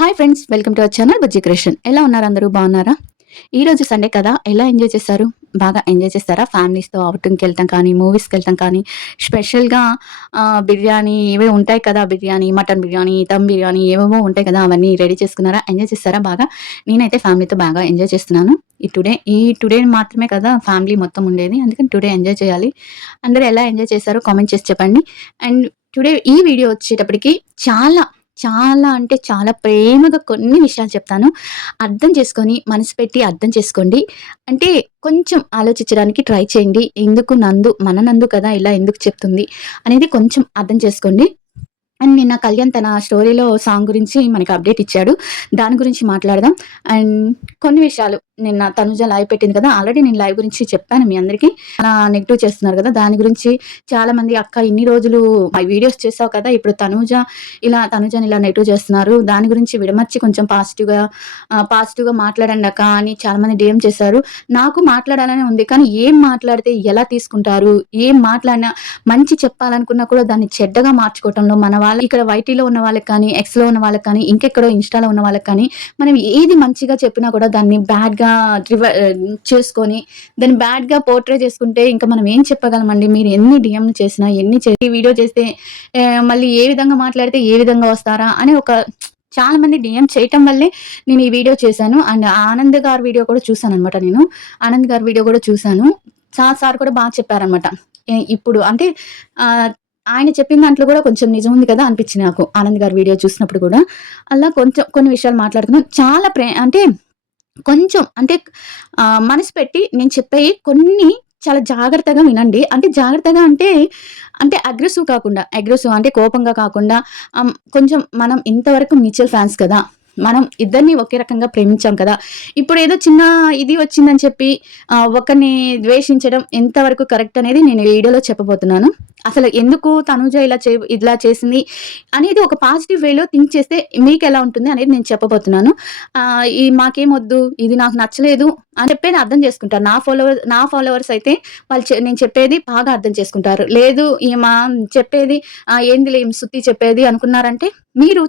Hi friends, welcome to our channel Bujji creation. ఎలా ఉన్నారు? అందరూ బాగున్నారా? ఈ రోజు సండే కదా, ఎలా ఎంజాయ్ చేశారు? బాగా ఎంజాయ్ చేస్తారా? ఫ్యామిలీస్‌తో ఔటింగ్‌కి వెళ్ళటం కానీ, మూవీస్‌కి వెళ్ళటం కానీ, స్పెషల్‌గా బిర్యానీ ఇవే ఉంటాయి కదా! బిర్యానీ, మటన్ బిర్యానీ, దమ్ బిర్యానీ ఏవేవో ఉంటాయి కదా! అవన్నీ రెడీ చేసుకున్నారా? ఎంజాయ్ చేస్తారా బాగా? నేనైతే ఫ్యామిలీతో బాగా ఎంజాయ్ చేస్తున్నాను. ఈ టుడే మాత్రమే కదా ఫ్యామిలీ మొత్తం ఉండేది. అందుకని టుడే ఎంజాయ్ చేయాలి. అందరూ ఎలా ఎంజాయ్ చేశారో కామెంట్ చేసి చెప్పండి. అండ్ టుడే ఈ వీడియో వచ్చేటప్పటికి చాలా చాలా అంటే చాలా ప్రేమగా కొన్ని విషయాలు చెప్తాను. అర్థం చేసుకొని, మనసు పెట్టి అర్థం చేసుకోండి. అంటే కొంచెం ఆలోచించడానికి ట్రై చేయండి. ఎందుకు మన నందు కదా ఇలా ఎందుకు చెప్తుంది అనేది కొంచెం అర్థం చేసుకోండి. అండ్ నిన్న కళ్యాణ్ తన స్టోరీలో సాంగ్ గురించి మనకి అప్డేట్ ఇచ్చాడు. దాని గురించి మాట్లాడదాం. అండ్ కొన్ని విషయాలు నిన్న తనుజ లైవ్ పెట్టింది కదా! ఆల్రెడీ నేను లైవ్ గురించి చెప్పాను మీ అందరికీ. నెగెటివ్ చేస్తున్నారు కదా! దాని గురించి చాలామంది "అక్క ఇన్ని రోజులు వీడియోస్ చేసావు కదా! ఇప్పుడు తనుజని ఇలా నెగెటివ్ చేస్తున్నారు. దాని గురించి విడమర్చి కొంచెం పాజిటివ్‌గా మాట్లాడండి అక్క" అని చాలామంది డీఎం చేశారు. నాకు మాట్లాడాలనే ఉంది. కానీ ఏం మాట్లాడితే ఎలా తీసుకుంటారు? ఏం మాట్లాడినా మంచి చెప్పాలనుకున్నా కూడా దాన్ని చెడ్డగా మార్చుకోవటంలో మన వాళ్ళు ఇక్కడ వైటీలో ఉన్న వాళ్ళకి కానీ, ఎక్స్‌లో ఉన్న వాళ్ళకి కానీ, ఇంకెక్కడో ఇన్‌స్టాలో ఉన్న వాళ్ళకి కానీ, మనం ఏది మంచిగా చెప్పినా కూడా దాన్ని బ్యాడ్‌గా చేసుకొని, దాన్ని బ్యాడ్‌గా పోర్ట్రే చేసుకుంటే ఇంకా మనం ఏం చెప్పగలమండి? మీరు ఎన్ని డీఎంలు చేసినా, వీడియో చేస్తే మళ్ళీ ఏ విధంగా మాట్లాడితే ఏ విధంగా వస్తారా అని చాలా మంది డీఎం చేయటం వల్లే నేను ఈ వీడియో చేశాను. అండ్ ఆనంద్ గారి వీడియో కూడా చూసాననమాట నేను. ఆనంద్ గారి వీడియో కూడా చూసాను. సార్ కూడా బాగా చెప్పారనమాట. ఇప్పుడు అంటే ఆయన చెప్పిన దాంట్లో కూడా కొంచెం నిజం ఉంది కదా అనిపించింది నాకు. ఆనంద్ గారి వీడియో చూసినప్పుడు కూడా. అలా కొంచెం కొన్ని విషయాలు మాట్లాడుకున్నాం. చాలా అంటే కొంచెం అంటే మనసు పెట్టి నేను చెప్పేయి కొన్ని చాలా జాగ్రత్తగా వినండి. అంటే జాగ్రత్తగా అంటే అగ్రెసివ్ అంటే కోపంగా కాకుండా కొంచెం మనం ఇంతవరకు మ్యూచువల్ ఫ్యాన్స్ కదా! మనం ఇద్దరిని ఒకే రకంగా ప్రేమించాం కదా! ఇప్పుడేదో చిన్న ఇది వచ్చిందని చెప్పి ఒకరిని ద్వేషించడం ఎంతవరకు కరెక్ట్ అనేది నేను ఈ వీడియోలో చెప్పబోతున్నాను. అసలు ఎందుకు తనూజ ఇలా చేసింది అనేది ఒక పాజిటివ్ వేలో థింక్ చేస్తే మీకెలా ఉంటుంది అనేది నేను చెప్పబోతున్నాను. మాకేమొద్దు, ఇది నాకు నచ్చలేదు అని చెప్పేది అర్థం చేసుకుంటారు. నా ఫాలోవర్స్ అయితే నేను చెప్పేది బాగా అర్థం చేసుకుంటారు. లేదు చెప్పేది ఏందిలే ఈమె సుత్తి చెప్పేది అనుకున్నారంటే మీరు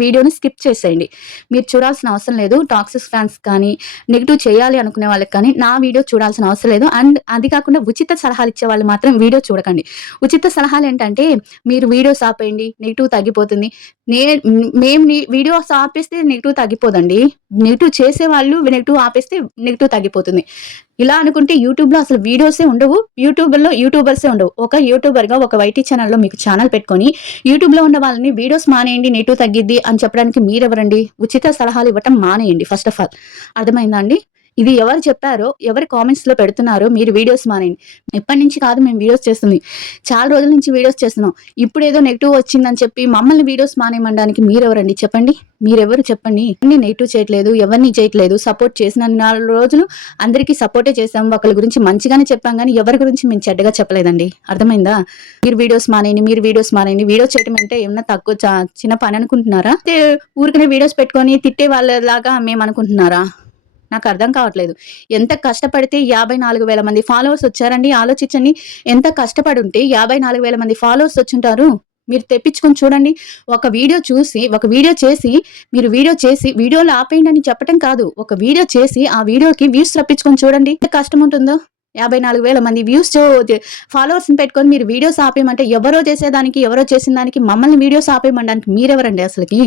వీడియోని స్కిప్ చేసేయండి. మీరు చూడాల్సిన అవసరం లేదు. టాక్సిక్ ఫ్యాన్స్ కానీ, నెగెటివ్ చేయాలి అనుకునే వాళ్ళకి కానీ నా వీడియో చూడాల్సిన అవసరం లేదు. అండ్ అది కాకుండా ఉచిత సలహాలు ఇచ్చే వాళ్ళు మాత్రం వీడియో చూడకండి. ఉచిత సలహాలు ఏంటంటే మీరు వీడియోస్ ఆపేయండి, నెగెటివ్ తగ్గిపోతుంది. మేము వీడియోస్ ఆపేస్తే నెగెటివ్ తగ్గిపోదండి. నెగెటివ్ చేసేవాళ్ళు నెగెటివ్ ఆపేస్తే నెగెటివ్ తగ్గిపోతుంది. ఇలా అనుకుంటే యూట్యూబ్‌లో అసలు వీడియోసే ఉండవు. యూట్యూబర్సే ఉండవు. ఒక యూట్యూబర్‌గా ఒక వైటీ ఛానెల్‌లో మీకు ఛానెల్ పెట్టుకొని యూట్యూబ్‌లో ఉన్న వాళ్ళని వీడియోస్ మానేయండి, నెగెటివ్ తగ్గిద్ది అని చెప్పడానికి మీరెవరండి? ఉచిత సలహాలు ఇవ్వటం మానేయండి ఫస్ట్ ఆఫ్ ఆల్. అర్థమైందా అండి? ఇది ఎవరు చెప్పారో, ఎవరు కామెంట్స్‌లో పెడుతున్నారో మీరు వీడియోస్ మానేయండి. ఇప్పటి నుంచి కాదు మేము వీడియోస్ చేస్తుంది. చాలా రోజుల నుంచి వీడియోస్ చేస్తున్నాం. ఇప్పుడేదో నెగెటివ్ వచ్చిందని చెప్పి మమ్మల్ని వీడియోస్ మానేయమనడానికి మీరెవరండి చెప్పండి? మీరెవరు చెప్పండి? ఎవరిని నెగెటివ్ చేయట్లేదు, ఎవరిని చేయట్లేదు. సపోర్ట్ చేసిన 4 రోజులు అందరికీ సపోర్టే చేసాం. ఒకళ్ళ గురించి మంచిగానే చెప్పాం గానీ, ఎవరి గురించి మేము చెడ్డగా చెప్పలేదండి. అర్థమైందా? మీరు వీడియోస్ మానేయండి. వీడియో చేయడం అంటే ఏమన్నా చిన్న పని అనుకుంటున్నారా? ఊరికనే వీడియోస్ పెట్టుకొని తిట్టే వాళ్ళలాగా మేము అనుకుంటున్నారా? నాకు అర్థం కావట్లేదు. ఎంత కష్టపడితే 54,000 మంది ఫాలోవర్స్ వచ్చారండి. ఆలోచించండి. ఎంత కష్టపడుంటే 54,000 మంది ఫాలోవర్స్ వచ్చుంటారు. మీరు తెప్పించుకొని చూడండి. ఒక వీడియో చేసి మీరు వీడియోలో ఆపేయండి అని చెప్పటం కాదు. ఒక వీడియో చేసి ఆ వీడియోకి వ్యూస్ రప్పించుకొని చూడండి. ఎంత కష్టం ఉంటుందో. 54,000 మంది ఫాలోవర్స్‌ని పెట్టుకొని మీరు వీడియోస్ ఆపేయమంటే ఎవరో చేసిన దానికి మమ్మల్ని వీడియోస్ ఆపేయమనడానికి మీరెవరండి అసలకి?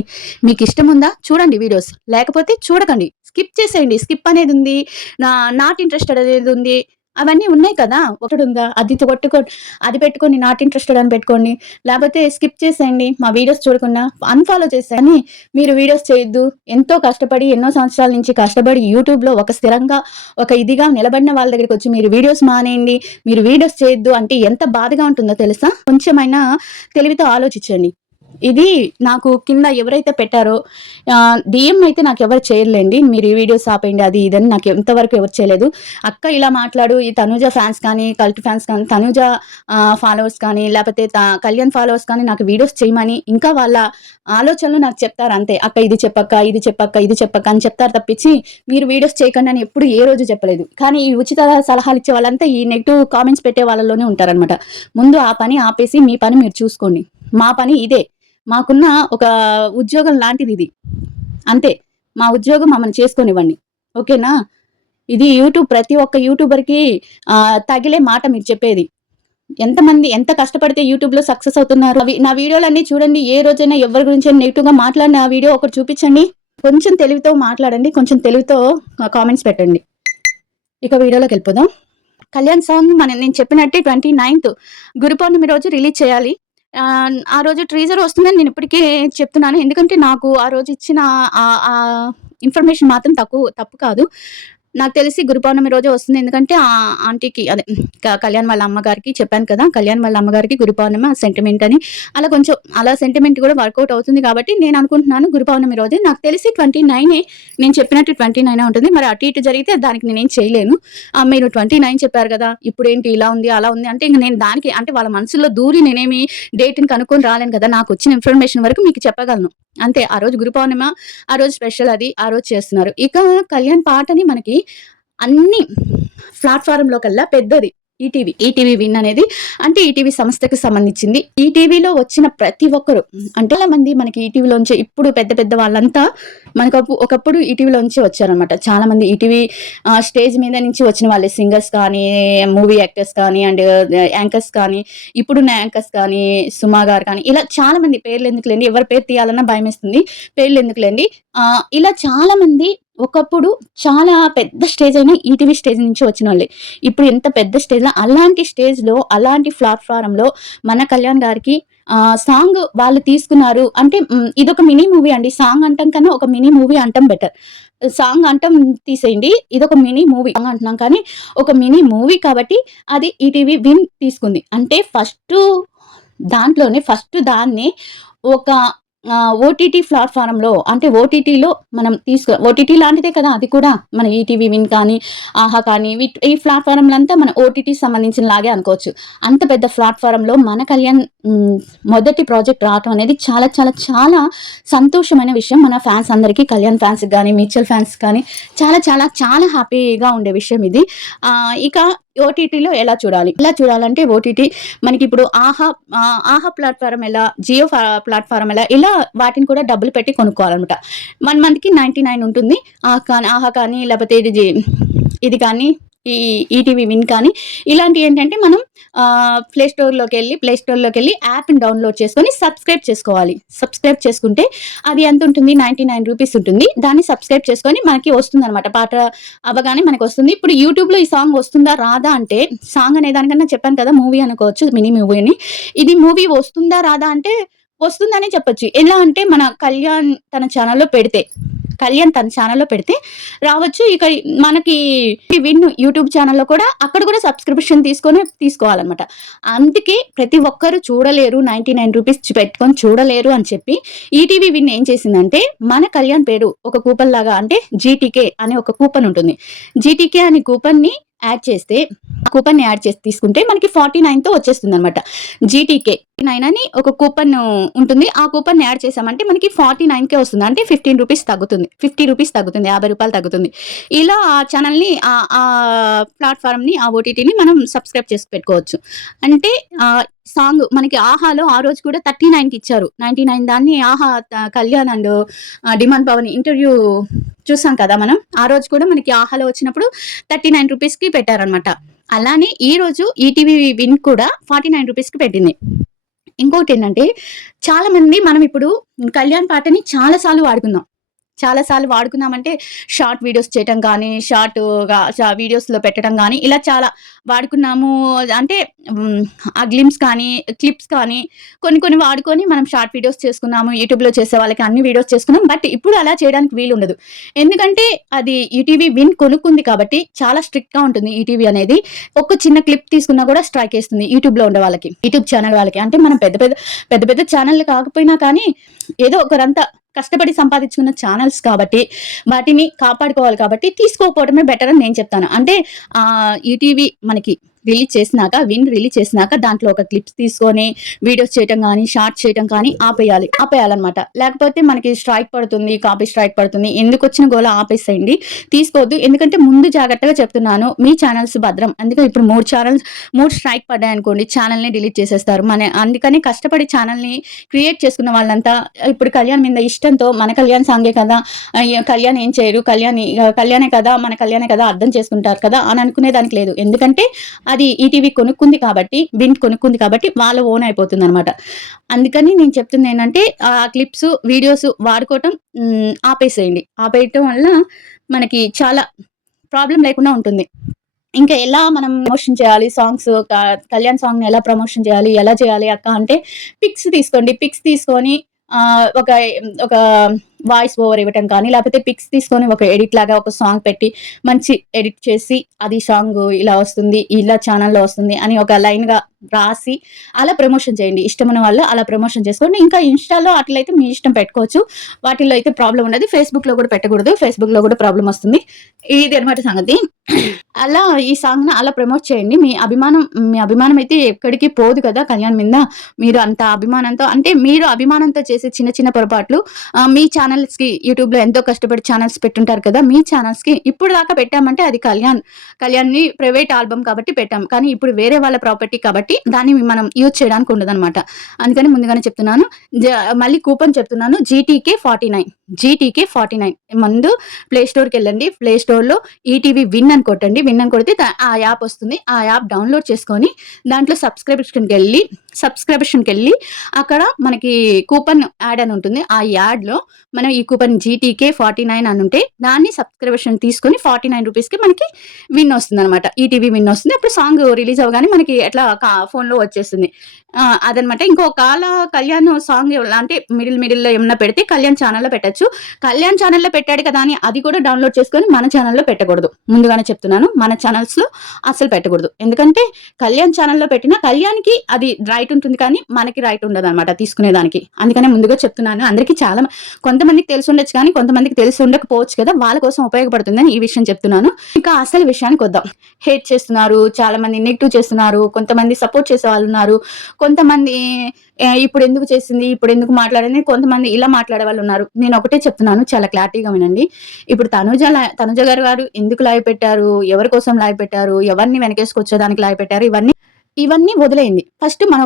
మీకిష్టం ఉందా? చూడండి వీడియోస్. లేకపోతే చూడకండి. స్కిప్ చేసేయండి. స్కిప్ అనేది ఉంది. నాట్ ఇంట్రెస్టెడ్ అనేది ఉంది. అవన్నీ ఉన్నాయి కదా! ఒకటుందా? అది పెట్టుకొని నాట్ ఇంట్రెస్టెడ్ అని పెట్టుకోండి. లేకపోతే స్కిప్ చేసేయండి. మా వీడియోస్ చూడకుండా అన్‌ఫాలో చేసేయండి. మీరు వీడియోస్ చేయొద్దు. ఎంతో కష్టపడి ఎన్నో సంవత్సరాల నుంచి కష్టపడి యూట్యూబ్‌లో ఒక ఇదిగా నిలబడిన వాళ్ళ దగ్గరికొచ్చి మీరు వీడియోస్ మానేయండి, మీరు వీడియోస్ చేయొద్దు అంటే ఎంత బాధగా ఉంటుందో తెలుసా? కొంచెమైనా తెలివితో ఆలోచించండి. ఇది నాకు కింద ఎవరైతే పెట్టారో డీఎం అయితే నాకెవరు చేయరులేండి. మీరు ఈ వీడియోస్ ఆపేయండి అది ఇదని నాకు ఇంతవరకు ఎవరు చేయలేదు. అక్క ఇలా మాట్లాడు, ఈ తనూజ ఫ్యాన్స్ కానీ, కల్ట్ ఫ్యాన్స్ కానీ, తనూజ ఫాలోవర్స్ కానీ, లేకపోతే కళ్యాణ్ ఫాలోవర్స్ కానీ నాకు వీడియోస్ చేయమని ఇంకా వాళ్ళ ఆలోచనలు నాకు చెప్తారు అంతే. అక్క ఇది చెప్పక్క అని చెప్తారు తప్పించి మీరు వీడియోస్ చేయకండి అని ఎప్పుడు ఏ రోజు చెప్పలేదు. కానీ ఈ ఉచిత సలహాలు ఇచ్చే వాళ్ళంతా ఈ నెగెటివ్ కామెంట్స్ పెట్టే వాళ్ళలోనే ఉంటారనమాట. ముందు ఆ పని ఆపేసి మీ పని మీరు చూసుకోండి. మా పని ఇదే. మాకున్న ఒక ఉద్యోగం లాంటిదిది. అంతే. మా ఉద్యోగం మమ్మల్ని చేసుకోనివ్వండి. ఓకేనా? ఇది ప్రతి ఒక్క యూట్యూబర్‌కి తగిలే మాట మీరు చెప్పేది. ఎంతమంది ఎంత కష్టపడితే యూట్యూబ్‌లో సక్సెస్ అవుతున్నారు. నా వీడియోలన్నీ చూడండి. ఏ రోజైనా ఎవరి గురించైనా నెగెటివ్‌గా మాట్లాడిన వీడియో ఒకటి చూపించండి. కొంచెం తెలివితో మాట్లాడండి. కొంచెం తెలివితో కామెంట్స్ పెట్టండి. ఇక వీడియోలోకెళ్ళిపోదాం. కళ్యాణ్ సాంగ్ నేను చెప్పినట్టే 29థ్ గురు పౌర్ణమి రోజు రిలీజ్ చేయాలి. ఆ రోజు టీజర్ వస్తుందని నేను ఇప్పటికే చెప్తున్నాను. ఎందుకంటే నాకు ఆ రోజు ఇచ్చిన ఇన్ఫర్మేషన్ మాత్రం తప్పు కాదు. నాకు తెలిసి గురు పౌర్ణమి రోజే వస్తుంది. ఎందుకంటే ఆంటీకి అదే కళ్యాణ్ వాళ్ళ అమ్మగారికి చెప్పాను కదా! కళ్యాణ్ వాళ్ళ అమ్మగారికి గురు పౌర్ణమి సెంటిమెంట్ అని. అలా కొంచెం సెంటిమెంట్ కూడా వర్కౌట్ అవుతుంది కాబట్టి నేను అనుకుంటున్నాను గురు పౌర్ణమి రోజే. నాకు తెలిసి 29 నేను చెప్పినట్టు 29 ఉంటుంది. మరి అటు ఇటు జరిగితే దానికి నేనేం చేయలేను. మీరు 29 చెప్పారు కదా! ఇప్పుడేంటి ఇలా ఉంది, అలా ఉంది అంటే ఇంక నేను దానికి అంటే వాళ్ళ మనసులో దూరి నేనేమి డేట్‌ని కనుక్కొని రాలేను కదా! నాకొచ్చిన ఇన్ఫర్మేషన్ వరకు మీకు చెప్పగలను. అంతే. ఆ రోజు గురు పౌర్ణిమ, ఆ రోజు స్పెషల్ అది. ఆ రోజు చేస్తున్నారు. ఇక కళ్యాణ్ పాటని మనకి అన్ని ప్లాట్‌ఫార్మ్‌లో కల్లా పెద్దది ఈటీవీ. ఈటీవీ విన్ అనేది అంటే ఈటీవీ సంస్థకి సంబంధించింది. ఈటీవీలో వచ్చిన ప్రతి ఒక్కరు అంటే చాలా మంది మనకి ఈటీవీలోంచి ఇప్పుడు పెద్ద పెద్ద వాళ్ళంతా మనకు ఒకప్పుడు ఈటీవీలోంచి వచ్చారనమాట. చాలా మంది ఈటీవీ స్టేజ్ మీద నుంచి వచ్చిన వాళ్ళే. సింగర్స్ కానీ, మూవీ యాక్టర్స్ కానీ అండ్ యాంకర్స్ కానీ, ఇప్పుడున్న యాంకర్స్ కానీ, సుమా గారు కానీ ఇలా చాలా మంది పేర్లు ఎందుకులేండి. ఎవరి పేరు తీయాలన్నా భయమేస్తుంది. పేర్లు ఎందుకులేండి. ఇలా చాలా మంది ఒకప్పుడు చాలా పెద్ద స్టేజ్ అయిన ఈటీవీ స్టేజ్ నుంచి వచ్చినోళ్ళే. ఇప్పుడు ఎంత పెద్ద స్టేజ్‌లో అలాంటి స్టేజ్‌లో, అలాంటి ప్లాట్‌ఫార్మ్‌లో మన కళ్యాణ్ గారికి సాంగ్ వాళ్ళు తీసుకున్నారు. అంటే ఇదొక మినీ మూవీ అండి. సాంగ్ అంటం కన్నా ఒక మినీ మూవీ అంటం బెటర్. సాంగ్ అంటం తీసేయండి. ఇదొక మినీ మూవీ. సాంగ్ అంటున్నాం కానీ ఒక మినీ మూవీ కాబట్టి అది ఈటీవీ విన్ తీసుకుంది. అంటే ఫస్ట్ దాన్ని ఒక ఓటీటీ ప్లాట్‌ఫార్మ్‌లో అంటే ఓటీటీలో మనం ఓటీటీ లాంటిదే కదా! అది కూడా. మన ఈటీవీ విన్ కానీ, ఆహా కానీ ఈ ప్లాట్‌ఫార్మ్‌లంతా మన ఓటీటీకి సంబంధించిన లాగే అనుకోవచ్చు. అంత పెద్ద ప్లాట్‌ఫార్మ్‌లో మన కళ్యాణ్ మొదటి ప్రాజెక్ట్ రావటం అనేది చాలా చాలా చాలా సంతోషమైన విషయం. మన ఫ్యాన్స్ అందరికీ, కళ్యాణ్ ఫ్యాన్స్‌కి గానీ, మ్యూచువల్ ఫ్యాన్స్ కానీ చాలా చాలా చాలా హ్యాపీగా ఉండే విషయం ఇది. ఇక ఓటీటీలో ఎలా చూడాలి? ఎలా చూడాలంటే ఓటీటీ మనకిప్పుడు ఆహా ప్లాట్‌ఫార్మ్ ఎలా, జియో ప్లాట్‌ఫార్మ్ ఎలా ఇలా వాటిని కూడా డబ్బులు పెట్టి కొనుక్కోవాలనమాట. 1 మంత్‌కి 99 ఉంటుంది. ఆహా కానీ లేకపోతే ఇది కానీ ఈ ఈటీవీ విన్ కానీ ఇలాంటియేంటంటే మనం ప్లే స్టోర్‌లోకెళ్ళి యాప్‌ని డౌన్‌లోడ్ చేసుకొని సబ్స్క్రైబ్ చేసుకోవాలి. సబ్స్క్రైబ్ చేసుకుంటే అది ఎంతుంటుంది? 99 రూపీస్ ఉంటుంది. దాన్ని సబ్స్క్రైబ్ చేసుకొని మనకి వస్తుందనమాట. పాట అవ్వగానే మనకొస్తుంది. ఇప్పుడు యూట్యూబ్‌లో ఈ సాంగ్ వస్తుందా? రాదా? అంటే సాంగ్ అనే దానికన్నా చెప్పాను కదా! మూవీ అనుకోవచ్చు. మినీ మూవీ అని. ఇది మూవీ వస్తుందా? రాదా? అంటే వస్తుందనే చెప్పొచ్చు. ఎలా అంటే మన కళ్యాణ్ తన ఛానెల్‌లో పెడితే రావచ్చు. ఇక మనకి విన్ యూట్యూబ్ ఛానెల్‌లో కూడా అక్కడ కూడా సబ్స్క్రిప్షన్ తీసుకోవాలన్నమాట. అందుకే ప్రతి ఒక్కరు చూడలేరు. 99 రూపీస్ పెట్టుకొని చూడలేరు అని చెప్పి ఈటీవీ విన్ ఏం చేసిందంటే మన కళ్యాణ్ పేరు ఒక కూపన్ లాగా అంటే జీటీకే అనే ఒక కూపన్ ఉంటుంది. జీటీకే అనే కూపన్‌ని యాడ్ చేసి తీసుకుంటే మనకి 49తో వచ్చేస్తుందనమాట. జీటీకే 9 అని ఒక కూపన్ ఉంటుంది. ఆ కూపన్ యాడ్ చేసామంటే మనకి 49కే వస్తుంది. అంటే 15 రూపీస్ తగ్గుతుంది. 50 రూపీస్ తగ్గుతుంది. 50 రూపాయలు తగ్గుతుంది. ఇలా ఆ ఛానెల్‌ని ప్లాట్‌ఫార్మ్‌ని ఆ ఓటీటీని మనం సబ్స్క్రైబ్ చేసి పెట్టుకోవచ్చు. అంటే సాంగ్ మనకి ఆహాలో ఆ రోజు కూడా 39కి ఇచ్చారు. 99 దాన్ని Aha Kalyan and demand Pawan interview చూసాం కదా మనం. ఆ రోజు కూడా మనకి ఆహాలో వచ్చినప్పుడు 39 రూపీస్‌కి పెట్టారనమాట. అలానే ఈ రోజు ఈటీవీ విన్ కూడా 49 రూపీస్‌కి పెట్టింది. ఇంకోటేంటంటే చాలా మంది మనం ఇప్పుడు కళ్యాణ్ పాటని చాలా సార్లు వాడుకున్నామంటే షార్ట్ వీడియోస్ చేయటం కానీ, వీడియోస్‌లో పెట్టడం గానీ ఇలా చాలా వాడుకున్నాము. అంటే ఆ క్లిప్స్ కానీ కొన్ని వాడుకొని మనం షార్ట్ వీడియోస్ చేసుకున్నాము. యూట్యూబ్‌లో చేసే వాళ్ళకి అన్ని వీడియోస్ చేసుకున్నాం. బట్ ఇప్పుడు అలా చేయడానికి వీలుండదు. ఎందుకంటే అది ఈటీవీ విన్ కొనుక్కుంది కాబట్టి చాలా స్ట్రిక్ట్‌గా ఉంటుంది ఈటీవీ అనేది. ఒక చిన్న క్లిప్ తీసుకున్నా కూడా స్ట్రైక్ ఏస్తుంది యూట్యూబ్‌లో ఉండే వాళ్ళకి. యూట్యూబ్ ఛానెల్ వాళ్ళకి. అంటే మనం పెద్ద ఛానెల్‌లు కాకపోయినా కానీ ఏదో ఒకరంతా కష్టపడి సంపాదించుకున్న ఛానల్స్ కాబట్టి వాటిని కాపాడుకోవాలి కాబట్టి తీసుకోకపోవడమే బెటర్ అని నేను చెప్తాను. అంటే ఈటీవీ మనకి రిలీజ్ చేసినాక దాంట్లో ఒక క్లిప్స్ తీసుకొని వీడియోస్ చేయటం కానీ, షార్ట్స్ చేయటం కానీ ఆపేయాలన్నమాట. లేకపోతే మనకి స్ట్రైక్ పడుతుంది, కాపీ స్ట్రైక్ పడుతుంది. ఎందుకొచ్చిన గోల ఆపేసేయండి. తీసుకోవద్దు. ఎందుకంటే ముందు జాగ్రత్తగా చెప్తున్నాను. మీ ఛానల్స్ భద్రం. అందుకని ఇప్పుడు 3 స్ట్రైక్ పడ్డాయనుకోండి, ఛానల్‌ని డిలీట్ చేసేస్తారు. అందుకని కష్టపడి ఛానల్‌ని క్రియేట్ చేసుకున్న వాళ్ళంతా ఇప్పుడు కళ్యాణ్ మీద ఇష్టంతో మన కళ్యాణ్ సాంగే కదా! కళ్యాణ్ ఏం చేయరు. కళ్యాణే కదా! మన కళ్యాణే కదా! అర్థం చేసుకుంటారు కదా! అని అనుకునే దానికి లేదు. ఎందుకంటే అది ఈటీవీ కొనుక్కుంది కాబట్టి, విన్ కొనుక్కుంది కాబట్టి వాళ్ళ ఓన్ అయిపోతుందనమాట. అందుకని నేను చెప్తుందేంటంటే ఆ క్లిప్స్, వీడియోస్ వాడుకోవటం ఆపేసేయండి. ఆపేయటం వల్ల మనకి చాలా ప్రాబ్లమ్ లేకుండా ఉంటుంది. ఇంకా ఎలా మనం ప్రమోషన్ చేయాలి సాంగ్స్, కళ్యాణ్ సాంగ్‌ని ఎలా ప్రమోషన్ చేయాలి, ఎలా చేయాలి అక్క అంటే పిక్స్ తీసుకోండి. పిక్స్ తీసుకొని ఒక ఒక వాయిస్ ఓవర్ ఇవ్వటం కానీ, లేకపోతే పిక్స్ తీసుకొని ఒక ఎడిట్ లాగా ఒక సాంగ్ పెట్టి మంచి ఎడిట్ చేసి అది సాంగ్ ఇలా వస్తుంది, ఇలా ఛానల్‌లో వస్తుంది అని ఒక లైన్‌గా రాసి అలా ప్రమోషన్ చేయండి. ఇష్టమున్న వాళ్ళు అలా ప్రమోషన్ చేసుకోండి. ఇంకా ఇన్‌స్టాలో అట్లయితే మీ ఇష్టం పెట్టుకోవచ్చు. వాటిల్లో అయితే ప్రాబ్లమ్ ఉండదు. ఫేస్‌బుక్‌లో కూడా పెట్టకూడదు. ఫేస్‌బుక్‌లో కూడా ప్రాబ్లమ్ వస్తుంది. ఇదనమాట సంగతి. అలా ఈ సాంగ్‌ని అలా ప్రమోట్ చేయండి. మీ అభిమానం అయితే ఎక్కడికి పోదు కదా కళ్యాణ్ మీద. మీరు అంత అభిమానంతో అంటే మీరు అభిమానంతో చేసే చిన్న చిన్న పొరపాట్లు మీ ఛానల్స్‌కి యూట్యూబ్‌లో ఎంతో కష్టపడి ఛానల్స్ పెట్టుంటారు కదా! మీ ఛానల్స్‌కి ఇప్పుడు దాకా పెట్టామంటే అది కళ్యాణ్‌ని ప్రైవేట్ ఆల్బమ్ కాబట్టి పెట్టాం. కానీ ఇప్పుడు వేరే వాళ్ళ ప్రాపర్టీ కాబట్టి దాన్ని మనం యూజ్ చేయడానికి ఉండదనమాట. అందుకని ముందుగానే చెప్తున్నాను. మళ్ళీ కూపన్ చెప్తున్నాను. జీటీకే 49 ముందు ప్లే స్టోర్‌కెళ్ళండి. ప్లే స్టోర్‌లో ఈటీవీ విన్ అని కొట్టండి. విన్ అని కొడితే ఆ యాప్ వస్తుంది. ఆ యాప్ డౌన్‌లోడ్ చేసుకొని దాంట్లో సబ్స్క్రిప్షన్‌కెళ్ళి అక్కడ మనకి కూపన్ యాడ్ అని ఉంటుంది. ఆ యాడ్‌లో మనం ఈ కూపన్ జీటీకే 49 అని ఉంటే దాన్ని సబ్స్క్రిప్షన్ తీసుకొని 49 రూపీస్‌కి మనకి విన్ వస్తుందనమాట. ఈటీవీ విన్ వస్తుంది. అప్పుడు సాంగ్ రిలీజ్ అవ్వగానే మనకి ఎట్లా ఫోన్‌లో వచ్చేస్తుంది. అదనమాట. ఇంకొకవేళ కళ్యాణ్ సాంగ్ అంటే మిడిల్‌లో ఏమన్నా పెడితే కళ్యాణ్ ఛానల్‌లో పెట్టొచ్చు. కళ్యాణ్ ఛానల్‌లో పెట్టాడు కదా అని అది కూడా డౌన్‌లోడ్ చేసుకొని మన ఛానల్‌లో పెట్టకూడదు. ముందుగానే చెప్తున్నాను. మన ఛానల్స్‌లో అస్సలు పెట్టకూడదు. ఎందుకంటే కళ్యాణ్ ఛానల్‌లో పెట్టినా కళ్యాణ్‌కి అది రైట్ ఉంటుంది కానీ మనకి రైట్ ఉండదనమాట తీసుకునేదానికి. అందుకనే ముందుగా చెప్తున్నాను. అందరికీ కొంతమందికి తెలిసి ఉండొచ్చు కానీ కొంతమందికి తెలిసి ఉండకపోవచ్చు కదా! వాళ్ళ కోసం ఉపయోగపడుతుందని ఈ విషయం చెప్తున్నాను. ఇంకా అసలు విషయానికి వద్దాం. హేట్ చేస్తున్నారు. చాలా మంది నెగెటివ్ చేస్తున్నారు. కొంతమంది సపోర్ట్ చేసే వాళ్ళున్నారు. కొంతమంది ఇప్పుడెందుకు చేసింది, ఇప్పుడెందుకు మాట్లాడింది, కొంతమంది ఇలా మాట్లాడే వాళ్ళున్నారు. నేను ఒకటే చెప్తున్నాను చాలా క్లారిటీగా వినండి. ఇప్పుడు తనుజ గారు ఎందుకు లైవ్ పెట్టారు, ఎవరి కోసం లైవ్ పెట్టారు, ఎవరిని వెనకేసుకొచ్చేదానికి లైవ్ పెట్టారు, ఇవన్నీ వదిలేయండి. ఫస్ట్ మనం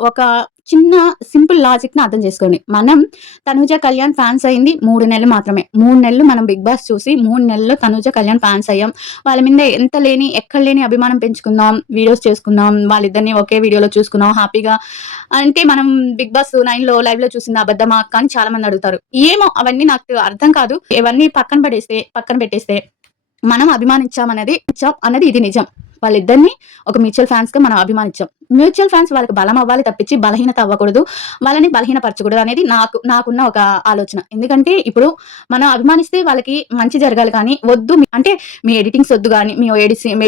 ఒక చిన్న సింపుల్ లాజిక్‌ని అర్థం చేసుకోండి. మనం తనుజ కళ్యాణ్ ఫ్యాన్స్ అయింది 3 నెలలు మాత్రమే. 3 నెలలు మనం బిగ్ బాస్ చూసి 3 నెలల్లో తనుజ కళ్యాణ్ ఫ్యాన్స్ అయ్యాం. వాళ్ళ మీద ఎక్కడ లేని అభిమానం పెంచుకున్నాం. వీడియోస్ చేసుకున్నాం. వాళ్ళిద్దరిని ఒకే వీడియోలో చూసుకున్నాం హ్యాపీగా. అంటే మనం బిగ్ బాస్ 9లో లైవ్‌లో చూసింది అబద్ధమా అక్క అని చాలా మంది అడుగుతారు. ఏమో అవన్నీ నాకు అర్థం కాదు. ఇవన్నీ పక్కన పెట్టేస్తే మనం అన్నది ఇది నిజం. వాళ్ళిద్దరిని ఒక మ్యూచువల్ ఫ్యాన్స్‌గా మనం అభిమానించాం. మ్యూచువల్ ఫ్యాన్స్ వాళ్ళకి బలం అవ్వాలి తప్పించి బలహీనత అవ్వకూడదు. వాళ్ళని బలహీనపరచకూడదు అనేది నాకున్న ఒక ఆలోచన. ఎందుకంటే ఇప్పుడు మనం అభిమానిస్తే వాళ్ళకి మంచి జరగాలి కానీ అంటే మీ ఎడిటింగ్స్ వద్దు గాని, మీ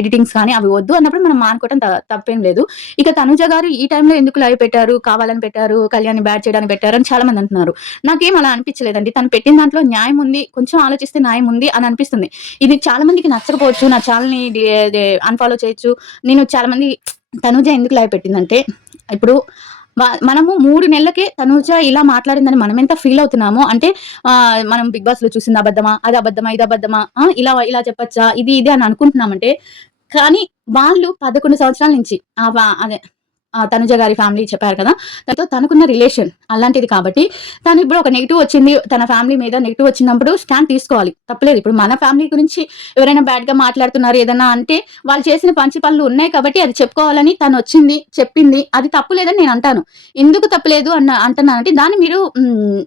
ఎడిటింగ్స్ కానీ అవి వద్దు అన్నప్పుడు మనం మానుకోవడం తప్పేం లేదు. ఇక తనుజ గారు ఈ టైంలో ఎందుకు లైవ్ పెట్టారు, కావాలని పెట్టారు, కళ్యాణ్‌ని బ్యాడ్ చేయడానికి పెట్టారు అని చాలా మంది అంటున్నారు. నాకేం అలా అనిపించలేదండి. తను పెట్టిన దాంట్లో న్యాయం ఉంది. కొంచెం ఆలోచిస్తే న్యాయం ఉంది అని అనిపిస్తుంది. ఇది చాలా మందికి నచ్చకపోవచ్చు. నా ఛానెల్‌ని అన్‌ఫాలో చేయొచ్చు. నేను చాలా మంది తనుజ ఎందుకు లైవ్ పెట్టిందంటే ఇప్పుడు మనము 3 నెలలకే తనుజ ఇలా మాట్లాడిందని మనం ఎంత ఫీల్ అవుతున్నామో అంటే మనం బిగ్ బాస్‌లో చూసింది అబద్ధమా, అది అబద్ధమా, ఇది అబద్ధమా, ఇలా చెప్పొచ్చా, ఇది అని అనుకుంటున్నామంటే కానీ వాళ్ళు 11 సంవత్సరాల నుంచి అదే తనుజ గారి ఫ్యామిలీ చెప్పారు కదా! తనకున్న రిలేషన్ అలాంటిది కాబట్టి తను ఇప్పుడు ఒక నెగెటివ్ వచ్చింది. తన ఫ్యామిలీ మీద నెగెటివ్ వచ్చినప్పుడు స్టాండ్ తీసుకోవాలి. తప్పులేదు. ఇప్పుడు మన ఫ్యామిలీ గురించి ఎవరైనా బ్యాడ్‌గా మాట్లాడుతున్నారు ఏదన్నా అంటే వాళ్ళు చేసిన మంచి పనులు ఉన్నాయి కాబట్టి అది చెప్పుకోవాలని తనొచ్చింది, చెప్పింది. అది తప్పు లేదని నేను అంటాను. ఎందుకు తప్పులేదు అంటున్నానంటే దాన్ని మీరు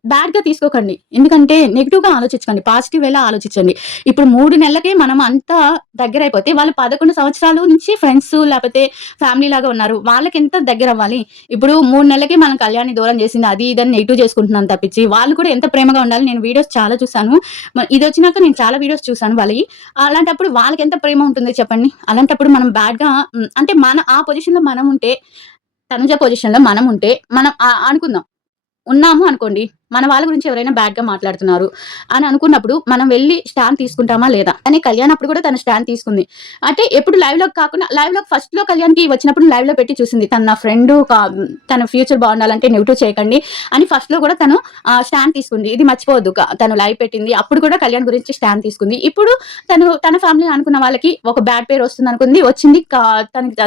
బ్యాడ్‌గా తీసుకోకండి. ఎందుకంటే నెగెటివ్‌గా ఆలోచించకండి. పాజిటివ్ వేలో ఆలోచించండి. ఇప్పుడు 3 నెలలకే మనం అంతా దగ్గరైపోతే వాళ్ళు 11 సంవత్సరాల నుంచి ఫ్రెండ్స్ లేకపోతే ఫ్యామిలీ లాగా ఉన్నారు. వాళ్ళకి ఎంత దగ్గరవ్వాలి. ఇప్పుడు 3 నెలలకి మనం కళ్యాణ్‌ని దూరం చేసింది అది ఇదని నెగెటివ్ చేసుకుంటున్నాను తప్పించి వాళ్ళు కూడా ఎంత ప్రేమగా ఉండాలి. నేను వీడియోస్ చాలా చూసాను. ఇదొచ్చినాక నేను చాలా వీడియోస్ చూసాను వాళ్ళయి. అలాంటప్పుడు వాళ్ళకి ఎంత ప్రేమ ఉంటుంది చెప్పండి. అలాంటప్పుడు మనం బ్యాడ్‌గా అంటే ఆ పొజిషన్‌లో మనం ఉంటే తనుజ పొజిషన్‌లో మనం ఉంటే మనం అనుకుందాం. ఉన్నాము అనుకోండి. మన వాళ్ళ గురించి ఎవరైనా బ్యాడ్‌గా మాట్లాడుతున్నారు అని అనుకున్నప్పుడు మనం వెళ్లి స్టాండ్ తీసుకుంటామా లేదా? కానీ కళ్యాణ్ అప్పుడు కూడా తను స్టాండ్ తీసుకుంది. అంటే ఎప్పుడు లైవ్‌లోకి కాకుండా లైవ్‌లోకి ఫస్ట్‌లో కళ్యాణ్‌కి వచ్చినప్పుడు లైవ్‌లో పెట్టి చూసింది. తను నా ఫ్రెండు తన ఫ్యూచర్ బాగుండాలంటే నెగెటివ్ చేయకండి అని ఫస్ట్‌లో కూడా తను స్టాండ్ తీసుకుంది. ఇది మర్చిపోవద్దు. తను లైవ్ పెట్టింది. అప్పుడు కూడా కళ్యాణ్ గురించి స్టాండ్ తీసుకుంది. ఇప్పుడు తన ఫ్యామిలీ అనుకున్న వాళ్ళకి ఒక బ్యాడ్ పేరు వస్తుందనుకుంది. వచ్చింది.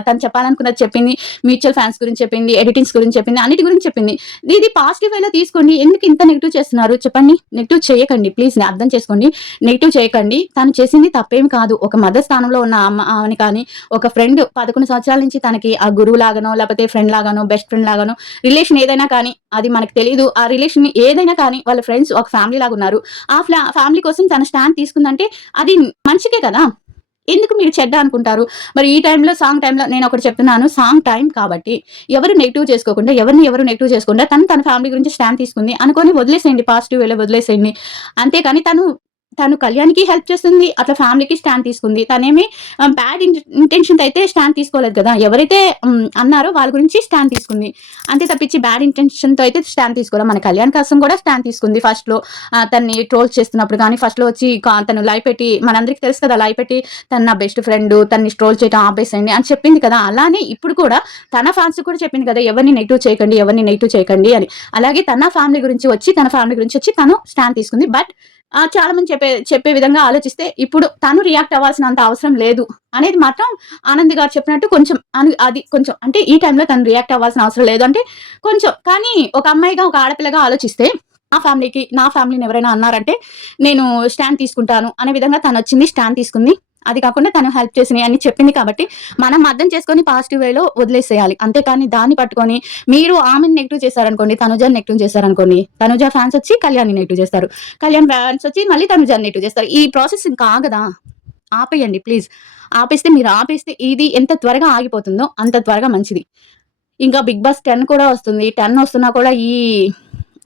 తను చెప్పాలనుకున్నది చెప్పింది. మ్యూచువల్ ఫండ్స్ గురించి చెప్పింది. ఎడిటింగ్స్ గురించి చెప్పింది. అన్నిటి గురించి చెప్పింది. ఇది పాజిటివ్ వేలో తీసుకోండి. ఎందుకు ఇంత నెగెటివ్ చేస్తున్నారు చెప్పండి? నెగెటివ్ చేయకండి ప్లీజ్. అర్థం చేసుకోండి. నెగెటివ్ చేయకండి. తను చేసింది తప్పేం కాదు. ఒక మదర్ స్థానంలో ఉన్న ఆమెని కానీ, ఒక ఫ్రెండ్ 11 సంవత్సరాల నుంచి తనకి ఆ గురువు లాగానో, లేకపోతే ఫ్రెండ్ లాగానో, బెస్ట్ ఫ్రెండ్ లాగానో రిలేషన్ ఏదైనా కానీ అది మనకు తెలీదు. ఆ రిలేషన్ ఏదైనా కానీ వాళ్ళ ఫ్రెండ్స్ ఒక ఫ్యామిలీ లాగా ఉన్నారు. ఆ ఫ్యామిలీ కోసం తన స్టాండ్ తీసుకుందంటే అది మంచికే కదా! ఎందుకు మీరు చెడ్డ అనుకుంటారు? మరి ఈ టైంలో సాంగ్ టైంలో నేనొకటి చెప్తున్నాను. సాంగ్ టైం కాబట్టి ఎవరు నెగెటివ్ చేసుకోకుండా, ఎవరిని ఎవరు నెగెటివ్ చేసుకోకుండా తన ఫ్యామిలీ గురించి స్టాండ్ తీసుకుంది అనుకోని వదిలేసేయండి. పాజిటివ్ వేలో వదిలేసేయండి. అంతేకాని తను కళ్యాణ్‌కి హెల్ప్ చేస్తుంది. అట్లా ఫ్యామిలీకి స్టాండ్ తీసుకుంది. తనేమి బ్యాడ్ ఇంటెన్షన్‌తో అయితే స్టాండ్ తీసుకోలేదు కదా! ఎవరైతే అన్నారో వాళ్ళ గురించి స్టాండ్ తీసుకుంది. అంతే తప్పించి బ్యాడ్ ఇంటెన్షన్‌తో అయితే స్టాండ్ తీసుకోలే. మన కళ్యాణ్ కోసం కూడా స్టాండ్ తీసుకుంది ఫస్ట్‌లో. తనని ట్రోల్స్ చేస్తున్నప్పుడు గానీ, ఫస్ట్‌లో వచ్చి తను లైవ్ పెట్టి మనందరికీ తెలుసు కదా! లైవ్ పెట్టి తను నా బెస్ట్ ఫ్రెండు. తనని ట్రోల్ చేయడం ఆపేసేయండి అని చెప్పింది కదా! అలానే ఇప్పుడు కూడా తన ఫ్యాన్స్‌కి కూడా చెప్పింది కదా! ఎవరిని నెగెటివ్ చేయకండి, ఎవరిని నెగెటివ్ చేయకండి అని. అలాగే తన ఫ్యామిలీ గురించి వచ్చి తను స్టాండ్ తీసుకుంది. బట్ చాలా మంది చెప్పే విధంగా ఆలోచిస్తే ఇప్పుడు తను రియాక్ట్ అవ్వాల్సినంత అవసరం లేదు అనేది మాత్రం ఆనంద్ గారు చెప్పినట్టు కొంచెం అది కొంచెం అంటే ఈ టైంలో తను రియాక్ట్ అవ్వాల్సిన అవసరం లేదు అంటే కొంచెం. కానీ ఒక అమ్మాయిగా, ఒక ఆడపిల్లగా ఆలోచిస్తే నా ఫ్యామిలీని ఎవరైనా అన్నారంటే నేను స్టాండ్ తీసుకుంటాను అనే విధంగా తనొచ్చింది. స్టాండ్ తీసుకుంది. అది కాకుండా తను హెల్ప్ చేసినయి అన్ని చెప్పింది కాబట్టి మనం అర్థం చేసుకొని పాజిటివ్ వేలో వదిలేసేయాలి. అంతేకాని దాన్ని పట్టుకొని మీరు ఆమెని నెగెటివ్ చేశారనుకోండి, తనుజని నెగెటివ్ చేశారనుకోండి, తనుజ ఫ్యాన్స్ వచ్చి కళ్యాణ్‌ని నెగెటివ్ చేస్తారు. కళ్యాణ్ ఫ్యాన్స్ వచ్చి మళ్ళీ తనుజని నెగెటివ్ చేస్తారు. ఈ ప్రాసెస్ ఇంకా ఆగదా? ఆపేయండి ప్లీజ్. ఆపేస్తే ఇది ఎంత త్వరగా ఆగిపోతుందో అంత త్వరగా మంచిది. ఇంకా 'బిగ్ బాస్ 10' కూడా వస్తుంది. 10 వస్తున్నా కూడా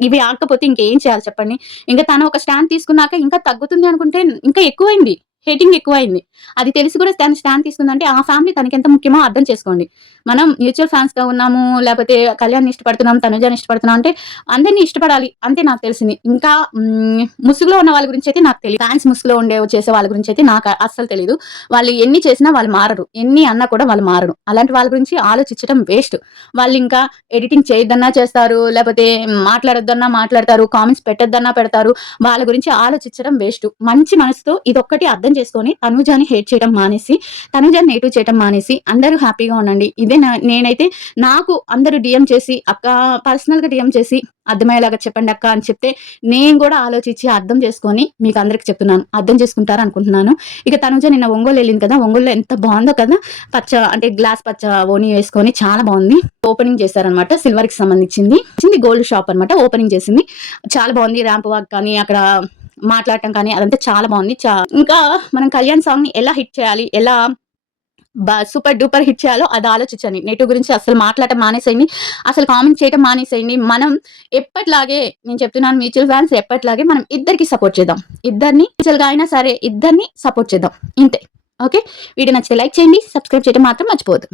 ఇవి ఆగకపోతే ఇంకేం చేయాలి చెప్పండి? ఇంక తను ఒక స్టాండ్ తీసుకున్నాక ఇంకా తగ్గుతుంది అనుకుంటే ఇంకా ఎక్కువైంది. హేటింగ్ ఎక్కువైంది. అది తెలిసి కూడా తను స్టాండ్ తీసుకుందంటే ఆ ఫ్యామిలీ తనకెంత ముఖ్యమో అర్థం చేసుకోండి. మనం మ్యూచువల్ ఫాన్స్‌గా ఉన్నాము, లేపోతే కళ్యాణ్‌ని ఇష్టపడుతున్నాం, తనుజని ఇష్టపడుతున్నాం అంటే అందరిని ఇష్టపడాలి. అంతే నాకు తెలిసింది. ఇంకా ముసుగులో ఉన్న వాళ్ళ గురించయితే నాకు తెలీదు. ఫ్యాన్స్ ముసుగులో చేసే వాళ్ళ గురించయితే నాకు అస్సలు తెలీదు. వాళ్ళు ఎన్ని చేసినా వాళ్ళు మారరు. ఎన్ని అన్నా కూడా వాళ్ళు మారరు. అలాంటి వాళ్ళ గురించి ఆలోచించడం వేస్ట్. వాళ్ళింకా ఎడిటింగ్ చేయొద్దన్నా చేస్తారు. లేపోతే మాట్లాడొద్దన్నా మాట్లాడతారు. కామెంట్స్ పెట్టొద్దన్నా పెడతారు. వాళ్ళ గురించి ఆలోచించడం వేస్ట్. మంచి మనసుతో ఇదొక్కటి అర్థం చేసుకొని తనుజాని హేట్ చేయడం మానేసి, తనుజాని నెగెటివ్ చేయడం మానేసి అందరూ హ్యాపీగా ఉండండి. ఇదే నేనైతే నాకు అందరూ డీఎం చేసి అక్క పర్సనల్‌గా డీఎం చేసి అర్థమయ్యేలాగా చెప్పండి అక్క అని చెప్తే నేను గూడా ఆలోచించి అర్థం చేసుకొని మీకు అందరికి చెప్తున్నాను. అర్థం చేసుకుంటారనుకుంటున్నాను. ఇక తనుజ నిన్న ఒంగోలు ఎళ్ళింది కదా! ఒంగోలులో ఎంత బావుందో కదా! అంటే గ్లాస్ పచ్చ ఓణి వేసుకొని చాలా బావుంది. ఓపెనింగ్ చేశారనమాట. సిల్వర్‌కి సంబంధించింది. గోల్డ్ షాప్ అనమాట. ఓపెనింగ్ చేసింది. చాలా బావుంది. ర్యాంప్ వాక్ కానీ అక్కడ మాట్లాడటం కానీ అదంతా చాలా బావుంది. ఇంకా మనం కళ్యాణ్ సాంగ్‌ని ఎలా హిట్ చేయాలి? ఎలా సూపర్ డూపర్ హిట్ చేయాలో అది ఆలోచించండి. నెగెటివ్ గురించి అస్సలు మాట్లాడటం మానేసేయండి. అసలు కామెంట్ చేయటం మానేసేయండి. మనం ఎప్పటిలాగే నేను చెప్తున్నాను మ్యూచువల్ ఫాన్స్ ఎప్పటిలాగే మనం ఇద్దరికి సపోర్ట్ చేద్దాం. ఇద్దరిని మ్యూచువల్‌గా అయినా సరే ఇద్దరిని సపోర్ట్ చేద్దాం. ఇంతే. ఓకే. వీడియో నచ్చితే లైక్ చేయండి. సబ్స్క్రైబ్ చేయడం మాత్రం మర్చిపోవద్దు.